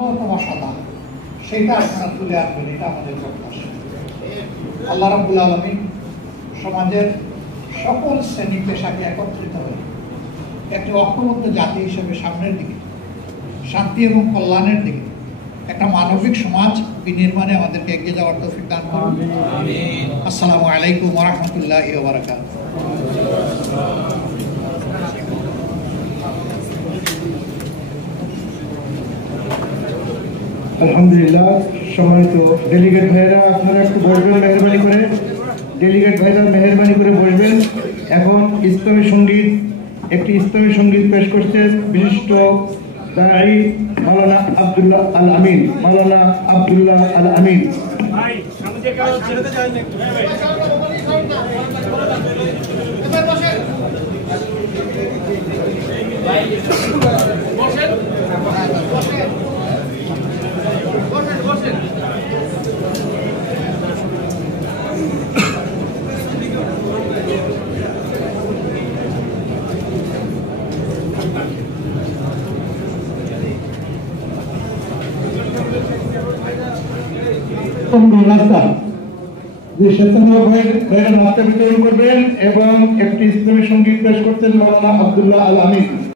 মশালা সেটা আপনারা তুলে আনবেন, এটা আমাদের প্রত্যাশা। আল্লাহ রাব্বুল আলামিন সমাজের সকল শ্রেণী পেশাকে একত্রিত হয়ে একটি ঐক্যবদ্ধ জাতি হিসেবে সামনের দিকে শান্তি এবং কল্যাণের দিকে একটা মানবিক সমাজ বিনির্মাণে আমাদেরকে এগিয়ে যাওয়ার তৌফিক দান করুন। আসসালামু আলাইকুম ওয়া রাহমাতুল্লাহি ওয়া বারাকাতুহু। আলহামদুলিল্লাহ। সম্মানিত ডেলিগেট ভাইয়েরা, আপনারা একটু বসবেন মেহরবানি করে। ডেলিগেট ভাইরা মেহরবানি করে বসবেন। এখন ইসলামী সঙ্গীত, একটি ইসলামী সঙ্গীত পেশ করছে বিশিষ্ট দাঈ মাওলানা আব্দুল্লাহ আল আমিন। মাওলানা আব্দুল্লাহ আল আমিন। রাস্তা যে স্বেচ্ছাসেবক ভাইয়েরা নাস্তা বিতরণ করবেন এবং একটি ইসলামী সঙ্গীত পেশ করছেন মাওলানা আব্দুল্লাহ আল আমিন।